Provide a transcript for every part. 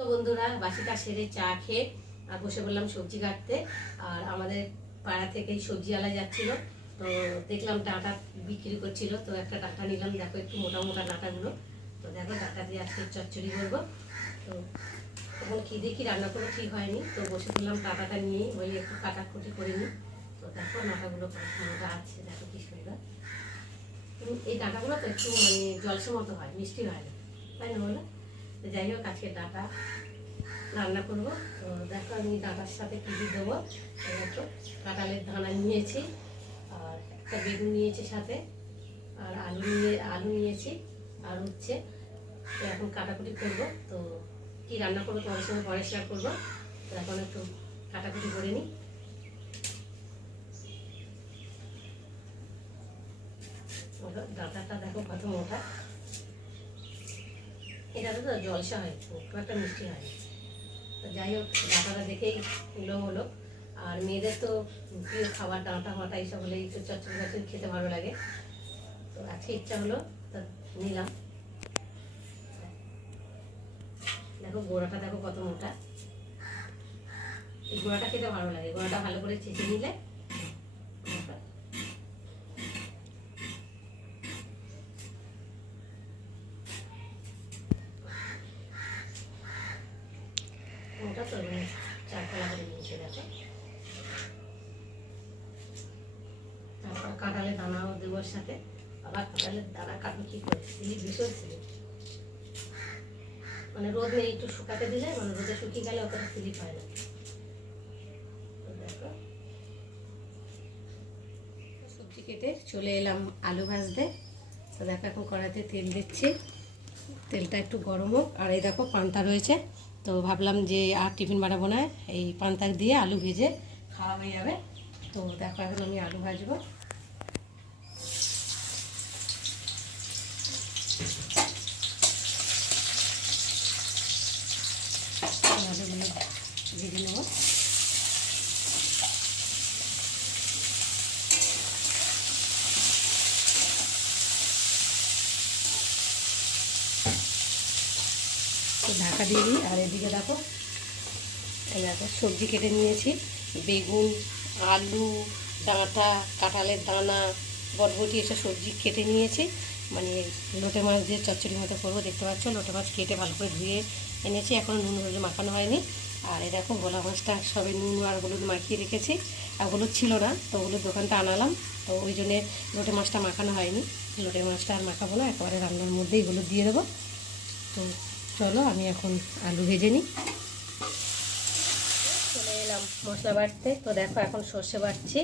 তো বন্ধুরা, বাসিটা সেরে চা খেয়ে আর বসে বললাম সবজি কাটতে। আর আমাদের পাড়া থেকেই সবজিওয়ালা যাচ্ছিল, তো দেখলাম ডাঁটা বিক্রি করছিল, তো একটা ডাঁটা নিলাম। দেখো একটু মোটা মোটা ডাঁটাগুলো, তো দেখো ডাঁটা দিয়ে আজকে চচ্চড়ি করবো। তো তখন কী দেখি রান্না করবো ঠিক হয়নি, তো বসে বললাম ডাঁটাটা নিয়েই ওই একটু কাটাকুটি করে নিই। তো দেখো ডাঁটাগুলো মোটা আছে, দেখো কি সুন্দর। এই ডাঁটাগুলো তো একটু মানে জলসে মতো হয়, মিষ্টি হয় না, তাই না বলো? তো যাই হোক, আজকে ডাঁটা রান্না করবো। তো দেখো আমি ডাঁটার সাথে কী কী দেবো। দেখো কাঁঠালের দানা নিয়েছি, আর একটা বেগুন নিয়েছি সাথে, আর আলু নিয়েছি, আর হচ্ছে তো এখন কাটাকুটি করবো। তো কী রান্না করবো তোমাদের সঙ্গে পরে শেয়ার করবো। তো এখন একটু কাটাকুটি করে নিই। ডাঁটাটা দেখো কত মোটা, এটাতে তো জলসা হয়, খুব একটা মিষ্টি হয়। তো যাই হোক, ডাঁটাটা দেখেই হলো। আর মেয়েদের তো প্রিয় খাবার ডাঁটা মাটা এইসব হলে একটু চচ্চড়ি খেতে ভালো লাগে। তো আজকে ইচ্ছা হলো, তা নিলাম। দেখো গোড়াটা দেখো কত মোটা, এই গোড়াটা খেতে ভালো লাগে। গোড়াটা ভালো করে চেঁচে নিলে মোটা, তো চারতলা করে নিয়েছে দেখো। তারপর কাঁঠালের দানাও দেওয়ার সাথে। আবার কাঁঠালের দানা কাটবে কী করে, স্লিপ ভীষণ স্লিপ, মানে রোদ নেই, একটু শুকাতে দিলে মানে রোদে শুকিয়ে গেলে অতটা স্লিপ হয় না। দেখো সবজি কেটে চলে এলাম আলু ভাজতে। তো দেখো এখন কড়াইতে তেল দিচ্ছি, তেলটা একটু গরম হোক। আর এই দেখো পান্তা রয়েছে, তো ভাবলাম যে আর টিফিন বানাবো না, এই পান্তা দিয়ে আলু ভেজে খাওয়া হয়ে যাবে। তো দেখো এখন আমি আলু ভাজবো। আলুগুলো ভেজে নেবো। তো ঢাকা দিয়ে দিই। আর এদিকে দেখো সবজি কেটে নিয়েছি, বেগুন, আলু, ডাঁটা, কাঁঠালের দানা, বরবটি, এসব সবজি কেটে নিয়েছি। মানে লোটে মাছ দিয়ে চচ্চড়ির মতো করবো। দেখতে পাচ্ছ লোটে মাছ কেটে ভালো করে ধুয়ে এনেছি, এখনও নুন হলুদ মাখানো হয়নি। আর এই দেখো ভোলা মাছটা সবে নুন আর হলুদ মাখিয়ে রেখেছি, আর হলুদ ছিল না, তো হলুদ দোকানটা আনালাম, তো ওই জন্যে লোটে মাছটা মাখানো হয়নি। লোটে মাছটা আর মাখাবো না, একেবারে রান্নার মধ্যেই হলুদ দিয়ে দেবো। তো চলো আমি এখন আলু ভেজে নিই। চলে এলাম মশলা বাটতে। তো দেখো এখন সর্ষে বাটছি,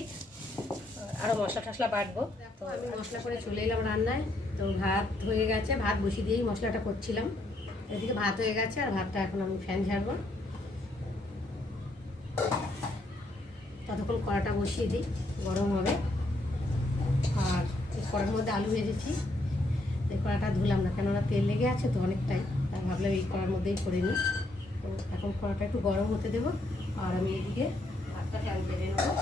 আরও মশলা টশলা বাটবো। তো আমি মশলা করে চলে এলাম রান্নায়। তো ভাত হয়ে গেছে, ভাত বসিয়ে দিয়েই মশলাটা করছিলাম। এদিকে ভাত হয়ে গেছে, আর ভাতটা এখন আমি ফ্যান ঝাড়বো। ততক্ষণ কড়াটা বসিয়ে দিই, গরম হবে। আর এই কড়ার মধ্যে আলু ভেজেছি, এই কড়াটা ধুলাম না, কেননা তেল লেগে আছে তো অনেকটাই, তাই ভাবলাম এই কড়ার মধ্যেই করে নিই। তো এখন কড়াটা একটু গরম হতে দেবো, আর আমি এদিকে ভাতটা ফ্যান বেড়ে নেবো।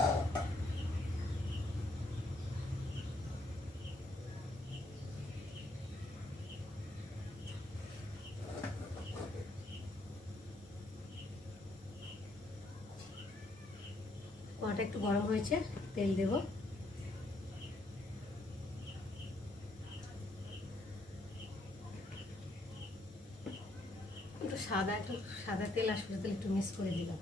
কড়াটা একটু গরম হয়েছে, তেল দেব। একটু সাদা তেল আর সরষের তেল একটু মিক্স করে দিলাম।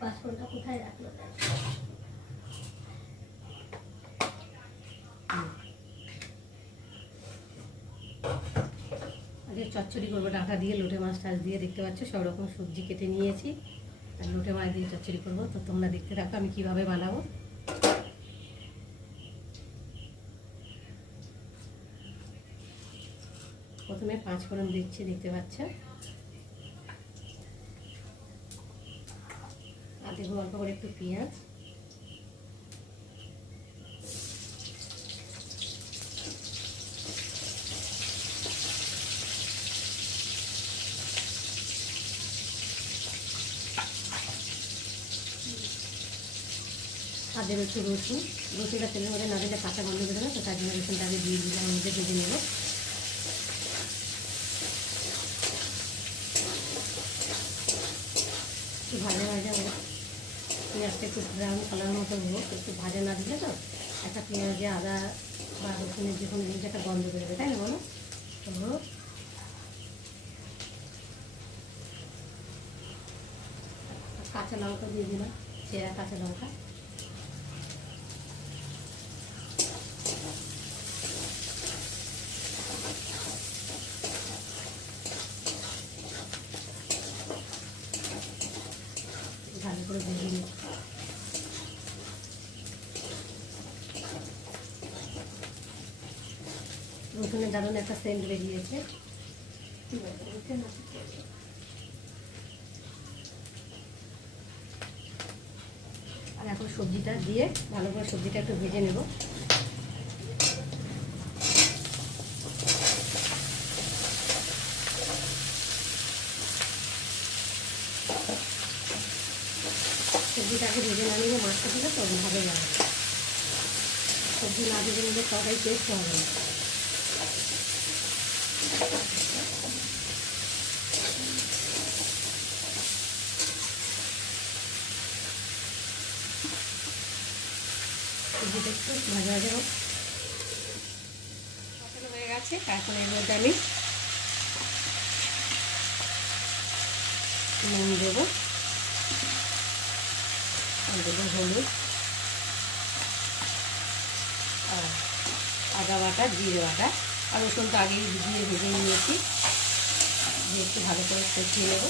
পাঁচফোড়নটা কোথায় রাখলো? আগে চচ্চড়ি করবো ডাঁটা দিয়ে, লোটে মাছ টাছ দিয়ে। দেখতে পাচ্ছ সব রকম সবজি কেটে নিয়েছি, আর লোটে মাছ দিয়ে চচ্চড়ি করবো। তো তোমরা দেখতে থাকো আমি কিভাবে বানাবো। প্রথমে পাঁচফোড়ন দিচ্ছি, দেখতে পাচ্ছ, আর দেবো অল্প করে একটু পেঁয়াজ, আর আর দেবো একটু রসুন। রসুনটা তেলের মধ্যে না দিলে কাঁচা গন্ধ বেরোবে, তো তার জন্য রসুনটা আগে দিয়ে দিলাম, মধ্যে ভেজে নেব। একটু ভাজা ভাজা পেঁয়াজটা একটু ব্রাউন কালার মতো হবো, একটু ভাজা না দিলে তো একটা পেঁয়াজে আদা বা রসুনের যে কোনো জিনিস একটা গন্ধ বেরোবে, তাই না বলো? তো কাঁচা লঙ্কা দিয়ে দিলাম, চেরা কাঁচা লঙ্কা। ভালো করে ভেজে নিই। রসুনের দারুণ একটা সেন্ট বেরিয়েছে। আর এখন সবজিটা দিয়ে ভালো করে সবজিটা একটু ভেজে নেব। সবজিটাকে ভেজে না নিলে মাছটা দিলে তো ভালো লাগে, সবজি না ভেজে নিলে তরকারি টেস্ট হবে না। সবজিটা একটু ভাজা ভাজা হোক। কষানো হয়ে গেছে, এখন এর মধ্যে আমি নুন দেবো, দেবো হলুদ আর আদা বাটা, জিরে বাটা আর রসুনটা আগেই দিয়ে ভেজে নিয়েছি, দিয়ে একটু ভালো করে কষিয়ে নেব।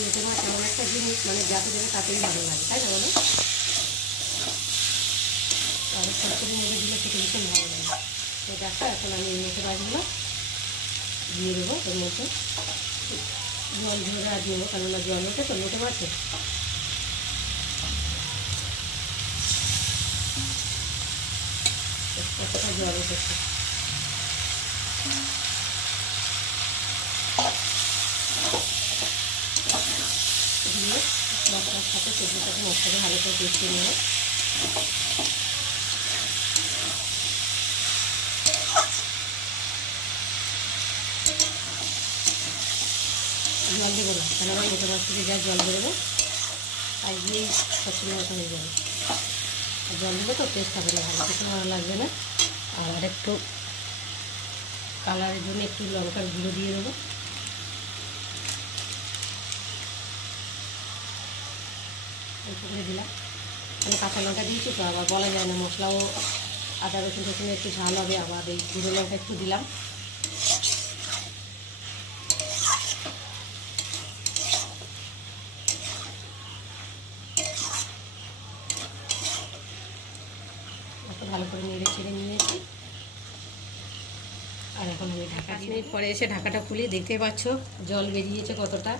লোটে মাছ এমন একটা জিনিস, মানে যাতে যাবে তাতেই ভালো লাগে, তাই না বলো? আর সরষের মধ্যে দিলে খেতে ভীষণ ভালো লাগে। তো দেখো এখন আমি লোটে মাছগুলো দিয়ে দেবো ওর মধ্যে। জল ঝরে আর দেবো, কেননা জল ওঠে তো লোটে মাছে। কতটা জল উঠেছে। দিয়ে মশলার সাথে সবজিটাকে মশলাকে ভালো করে কষিয়ে নেব। জল দেবো না, কেননা লোটে মাছ থেকে যা জল বেরোবে তাই দিয়েই সবসময় মতো হয়ে যাবে। আর জল দেবো তো টেস্ট হবে না, ভালো কিছু ভালো লাগবে না। আর একটু কালারের জন্য একটু লঙ্কার গুঁড়ো দিয়ে দেবো। অল্প করে দিলাম, আমি কাঁচা লঙ্কা দিয়েছি তো আবার বলা যায় না, মশলাও আদা রসুন টসুনে একটু ঝাল হবে, আবার এই গুঁড়ো লঙ্কা একটু দিলাম। ভালো করে নেড়ে ছেড়ে নিয়েছি। আর এখন আমি 5 মিনিট পরে এসে ঢাকাটা খুলি, দেখতে পাচ্ছ জল বেরিয়েছে কতটা।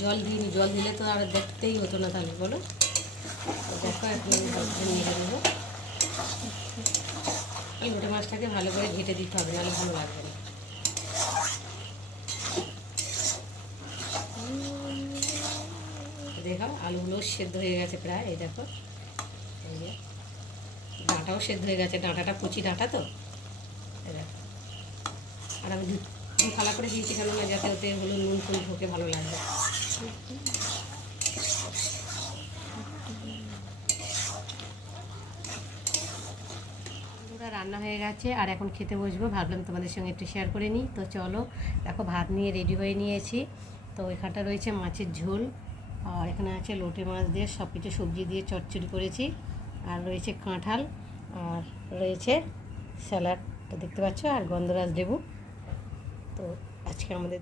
জল দিইনি, জল দিলে তো আর দেখতেই হতো না, তাহলে বলো। দেখো এখন আমি ভালো করে নেড়ে দেবো। এই লোটে মাছটাকে ভালো করে ঘেঁটে দিতে হবে, নাহলে ভালো লাগবে না। দেখো আলুগুলো সেদ্ধ হয়ে গেছে প্রায়, এই দেখো। এই যে ডাঁটাও সেদ্ধ হয়ে গেছে, ডাঁটাটা কুচি ডাঁটা তো, এই দেখো। আর আমি দু থালা করে দিয়েছি, কেননা যাতে ওতে হলো নুন ফুল ঢোকে, ভালো লাগবে। রান্না হয়ে গেছে আর এখন খেতে বসবো, ভাবলাম তোমাদের সঙ্গে একটু শেয়ার করে নিই। তো চলো, দেখো ভাত নিয়ে রেডি হয়ে নিয়েছি। তো এখানটা রয়েছে মাছের ঝোল, আর এখানে আছে লোটে মাছ দিয়ে সব কিছু সবজি দিয়ে চচ্চড়ি করেছি, আর রয়েছে কাঁঠাল, আর রয়েছে স্যালাড, তো দেখতে পাচ্ছ, আর গন্ধরাজ লেবু। তো আজকে আমাদের